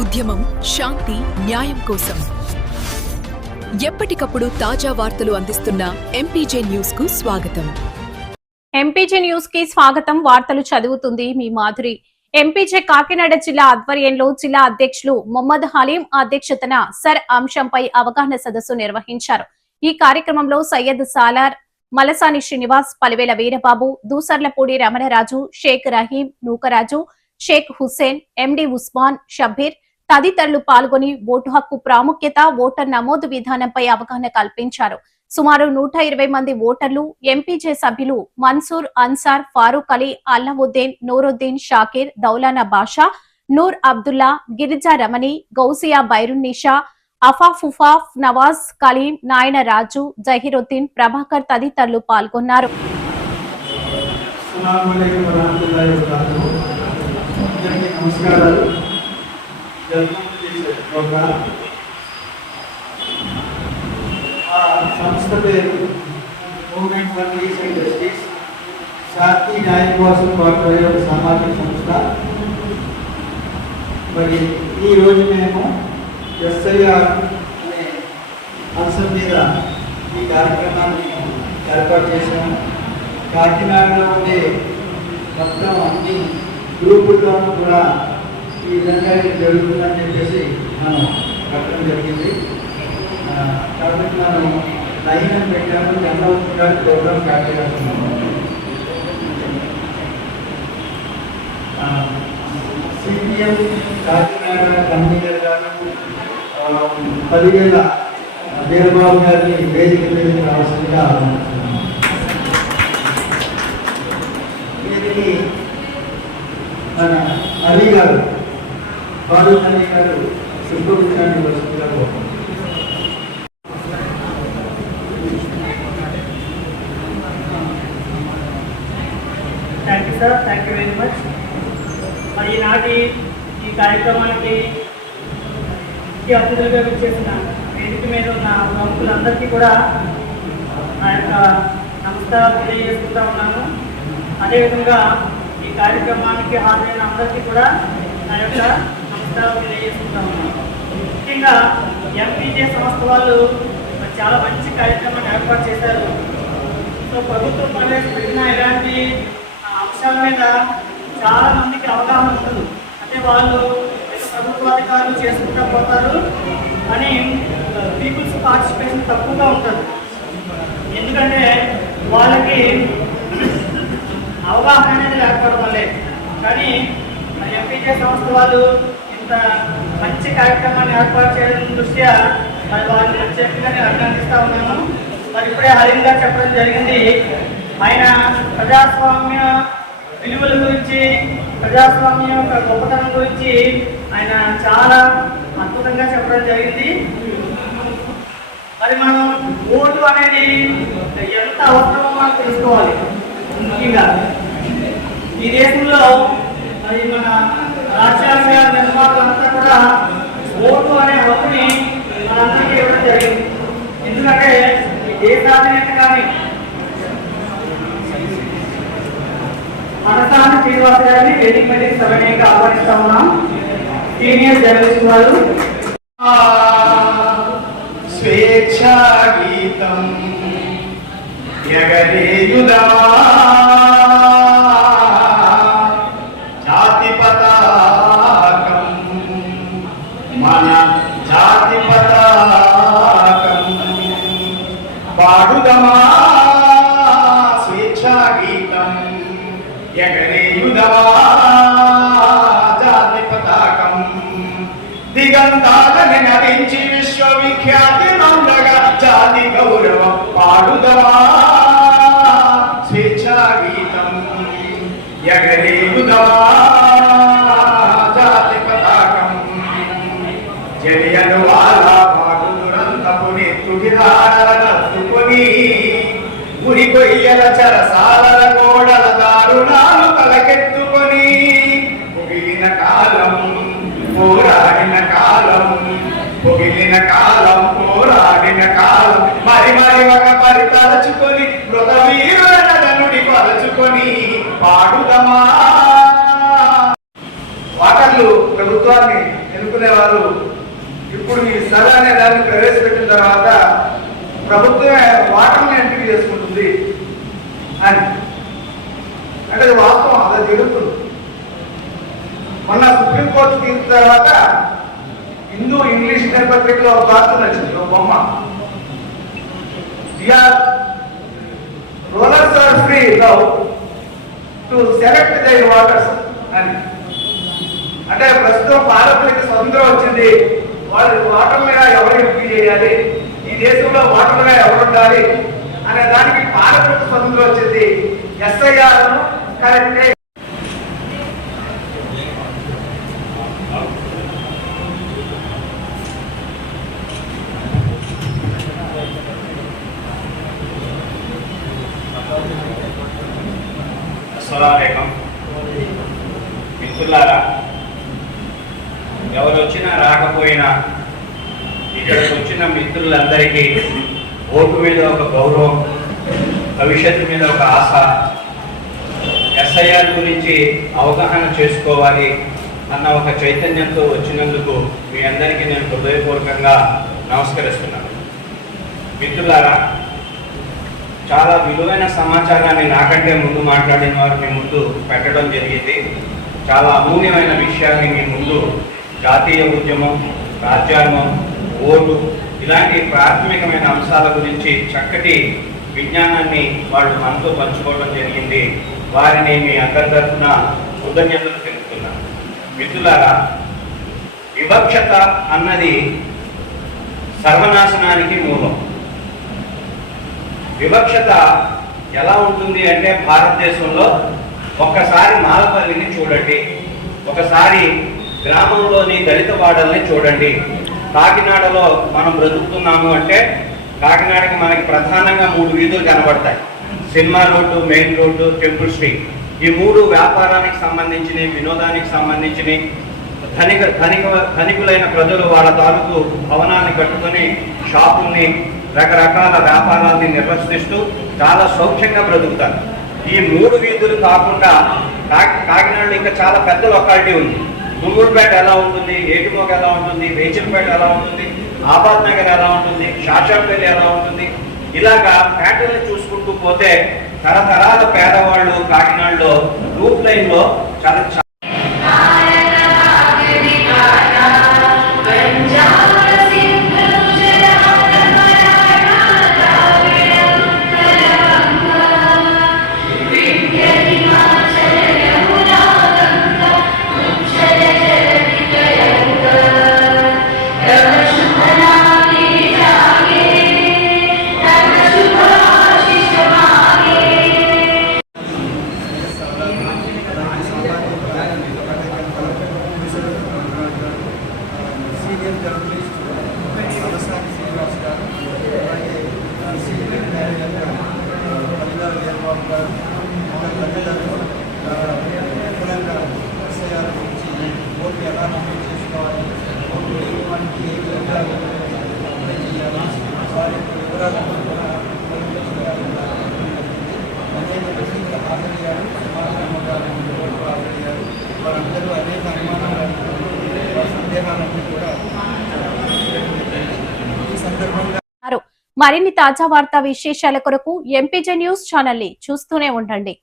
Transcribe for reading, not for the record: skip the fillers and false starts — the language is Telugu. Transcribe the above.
ఉద్యమం శాంతి న్యాయం కోసం ఎప్పటికప్పుడు తాజా వార్తలు అందిస్తున్న ఎంపీజే న్యూస్ కు స్వాగతం. ఎంపీజే న్యూస్ కి స్వాగతం. వార్తలు చదువుతుంది మీ మాధురి. ఎంపీజే కాకినాడ జిల్లా ఆధ్వర్యంలో జిల్లా అధ్యక్షులు మొహమ్మద్ హలీం అధ్యక్షతన సర్ అంశంపై అవగాహన సదస్సు నిర్వహించారు. ఈ కార్యక్రమంలో సయ్యద్ సాలార్, మలసాని శ్రీనివాస్, పలివేల వీరబాబు, దూసర్లపూడి రమణరాజు, షేక్ రహీం, నూకరాజు, షేక్ హుస్సేన్, ఎండి ఉస్మాన్, షబ్బీర్ తదితరులు పాల్గొని ఓటు హక్కు ప్రాముఖ్యత, ఓటర్ నమోదు విధానంపై అవగాహన కల్పించారు. సుమారు 120 మంది ఓటర్లు, ఎంపీజే సభ్యులు మన్సూర్, అన్సార్, ఫారూక్ అలీ, అల్లావుద్దీన్, నూరుద్దీన్, షాకీర్, దౌలానా బాషా, నూర్ అబ్దుల్లా, గిరిజా రమణి, గౌసియా బైరున్నిషా, అఫాఫుఫాఫ్, నవాజ్, కలీం, నాయన రాజు, జహీరుద్దీన్, ప్రభాకర్ తదితరులు పాల్గొన్నారు. సంస్థ పేరు movement for peace and justice, శాంతి న్యాయం కోసం పాటుపడే ఒక సామాజిక సంస్థ. మరి ఈరోజు మేము ఎస్ఐఆర్ అనే అంశం మీద ఈ కార్యక్రమాన్ని ఏర్పాటు చేశాము. కాకినాడలో ఉండే మొత్తం అన్ని గ్రూపుల్లోనూ కూడా ఈ విధంగా ఇది జరుగుతుందని చెప్పేసి మనం కట్టడం జరిగింది. కాబట్టి మనం లైన్ పెట్టాము, జనరల్ ప్రోగ్రామ్ స్టార్ట్ చేస్తున్నాము. సిపిఎం కాకినాడ కన్వీనర్ గారు 10,000 వీరబాబు గారిని వేదిక మీద రావాల్సిందిగా ఆహ్వానిస్తున్నాము. దీనికి మన అలీ గారు, ఫారూక్ అలీ గారు శుభ్రపరిచాన్ని వస్తుందిగా పోతాం. Thank you sir, thank you very much. మరి ఈనాటి ఈ కార్యక్రమానికి ముఖ్య అతిథులుగా విచ్చేసిన వేదిక మీద ఉన్న ప్రముఖులందరికీ కూడా నా యొక్క నమస్కారం తెలియజేసుకుంటా ఉన్నాను. అదేవిధంగా ఈ కార్యక్రమానికి హాజరైన అందరికీ కూడా నా యొక్క నమస్కారం తెలియజేసుకుంటా ఉన్నాను. ముఖ్యంగా ఎంపీజే సంస్థ వాళ్ళు చాలా మంచి కార్యక్రమాన్ని ఏర్పాటు చేశారు. సో ప్రభుత్వం ప్రవేశపెట్టిన ఇలాంటి అంశాల మీద చాలా మందికి అవగాహన ఉండదు. అంటే వాళ్ళు ప్రభుత్వాధికారులు చేసుకుంటూ పోతారు అని పీపుల్స్ పార్టిసిపేషన్ తక్కువగా ఉంటుంది. ఎందుకంటే వాళ్ళకి అవగాహన అనేది లేకపోవడం వల్లే. కానీ ఎంపీజే సంస్థ వాళ్ళు ఇంత మంచి కార్యక్రమాన్ని ఏర్పాటు చేయడం దృష్ట్యా మరి వారిని ప్రత్యేకంగా నేను అభినందిస్తూ ఉన్నాను. మరి ఇప్పుడే హలీం గారు చెప్పడం జరిగింది. ఆయన ప్రజాస్వామ్య విలువల గురించి, ప్రజాస్వామ్యం యొక్క గొప్పతనం గురించి ఆయన చాలా అద్భుతంగా చెప్పడం జరిగింది. మరి మనం ఓటు అనేది ఎంత అవసరమో మనం తెలుసుకోవాలి. ముఖ్యంగా ఈ దేశంలో మరి మన రాజ్యాంగ నిర్మాణాలంతా కూడా ఓటు అనే హక్కుని మనందరికీ ఇవ్వడం జరిగింది. ఎందుకంటే ఈ దేశాధినేత కానీ మనసాని శ్రీనివాస గారిని వేదిక మీదకి సవినయంగా ఆహ్వానిస్తా ఉన్నాం. సీనియర్ జర్నలిస్ట్ వాళ్ళు. స్వేచ్ఛా గీతం ఎగరేయుదమా, జాతి పతాకం మన జాతి పతాకం పాడుదమా, స్వేచ్ఛా గీతం ఎగరేయుదమా, జాతి పతాకం దిగంతాలని నరించి విశ్వవిఖ్యాతి నందగా జాతి గౌరవం పాడుదమా, స్వేచ్ఛా గీతం ఎగరేయుదమా, జాతి పతాకం జలియను వాలా పాడు దురంతపు నెత్తుడిరాడలనత్తుకొని ఉరి కొయ్యల చరసాలల గోడల దారుణాలు తలకెత్తుకొని పొగిలిన కాలం పోరాడిన కాలం, పొగిలిన కాలం పోరాడిన కాలం మరి మరి ఒక పరి తలచుకొని మృత వీరుల నుడి పరచుకొని పాడుదమా. వాటర్లు ప్రభుత్వాన్ని ఎన్నుకునేవారు ఇప్పుడు ఈ సర్ అనే దాన్ని ప్రవేశపెట్టిన తర్వాత ప్రభుత్వమే వాటర్ని ఎంపిక చేసుకుంటుంది అని అంటే అది వాస్తవం, అలా జరుగుతుంది. మొన్న సుప్రీంకోర్టు తీర్చిన తర్వాత హిందూ ఇంగ్లీష్ దినపత్రికలో ఒక వార్త నచ్చింది, ఒక బొమ్మ. Rollers are free now to select their waters అని. అంటే ప్రస్తుతం పాలకులకి స్వతంత్రం వచ్చింది, వాళ్ళు వాటర్ మీద ఎవరు ఎంపిక చేయాలి, ఈ దేశంలో వాటర్ మీద ఎవరు ఉండాలి అనే దానికి పాలకులకు స్వతంత్రం వచ్చింది. ఎస్ఐఆర్ కరెక్టే. అస్సలాముఅలైకుం. మిత్రులారా, ఎవరు వచ్చినా రాకపోయినా ఇక్కడికి వచ్చిన మిత్రులందరికీ ఓటు మీద ఒక గౌరవం, భవిష్యత్తు మీద ఒక ఆశ, ఎస్ఐఆర్ గురించి అవగాహన చేసుకోవాలి అన్న ఒక చైతన్యంతో వచ్చినందుకు మీ అందరికీ నేను హృదయపూర్వకంగా నమస్కరిస్తున్నాను. మిత్రులారా, చాలా విలువైన సమాచారాన్ని నాకంటే ముందు మాట్లాడిన వారు మీ ముందు పెట్టడం జరిగింది. చాలా అమూల్యమైన విషయాన్ని మీ ముందు జాతీయ ఉద్యమం, రాజ్యాంగం, ఓటు ఇలాంటి ప్రాథమికమైన అంశాల గురించి చక్కటి విజ్ఞానాన్ని వాళ్ళు మనతో పంచుకోవడం జరిగింది. వారిని మీ అందరి తరఫున కృతజ్ఞతలు తెలుపుతున్నాను. మిత్రులారా, వివక్షత అన్నది సర్వనాశనానికి మూలం. వివక్షత ఎలా ఉంటుంది అంటే భారతదేశంలో ఒక్కసారి మాలపల్లిని చూడండి, ఒకసారి గ్రామంలోని దళిత వాడల్ని చూడండి. కాకినాడలో మనం బ్రతుకుతున్నాము అంటే కాకినాడకి మనకి ప్రధానంగా 3 వీధులు కనబడతాయి. Cinema road, main road, temple street. ఈ 3 వ్యాపారానికి సంబంధించినవి, వినోదానికి సంబంధించినవి. ధనికులైన ప్రజలు వాళ్ళ తాలూకు భవనాన్ని కట్టుకొని షాపుల్ని, రకరకాల వ్యాపారాన్ని నిర్వర్తిస్తూ చాలా సౌఖ్యంగా బ్రతుకుతారు. ఈ 3 వీధులు కాకుండా కాకినాడలో ఇంకా చాలా పెద్ద లొకాలిటీ ఉంది. గుమ్మూరుపేట ఎలా ఉంటుంది, ఏటిమోగ ఎలా ఉంటుంది, బేచంపేట ఎలా ఉంటుంది, ఆబాద్ నగర్ ఎలా ఉంటుంది, షాషాపల్లి ఎలా ఉంటుంది. ఇలాగా ప్యాటర్న్ చూసుకుంటూ పోతే తరతరాల పేదవాళ్ళు కాకినాడలో రూట్ లైన్ లో చాలా సీనియర్ జర్నలిస్ట్ అవసాని శ్రీనివాస్ గారు, అలాగే సీనియర్ డైరెక్టర్ పల్లిదాల వీరబాబు గారు, ప్రజలను విపులంగా ఎస్ఐఆర్ గురించి ఓటు ఎలా నమోదు చేసుకోవాలి, ఓటు లేని వారికి ఏ విధంగా అప్లై చేయాలి, వారి యొక్క వివరాలను కూడా అనేక మంది హాజరయ్యారు. సమాధానం గారు ఓటు హాజరయ్యారు. వారందరూ అనేక అనుమానాలను, సందేహాలను కూడా ఈ సందర్భంగా మరిన్ని తాజా వార్తా విశేషాల కొరకు ఎంపీజే న్యూస్ ఛానల్ ని చూస్తూనే ఉండండి.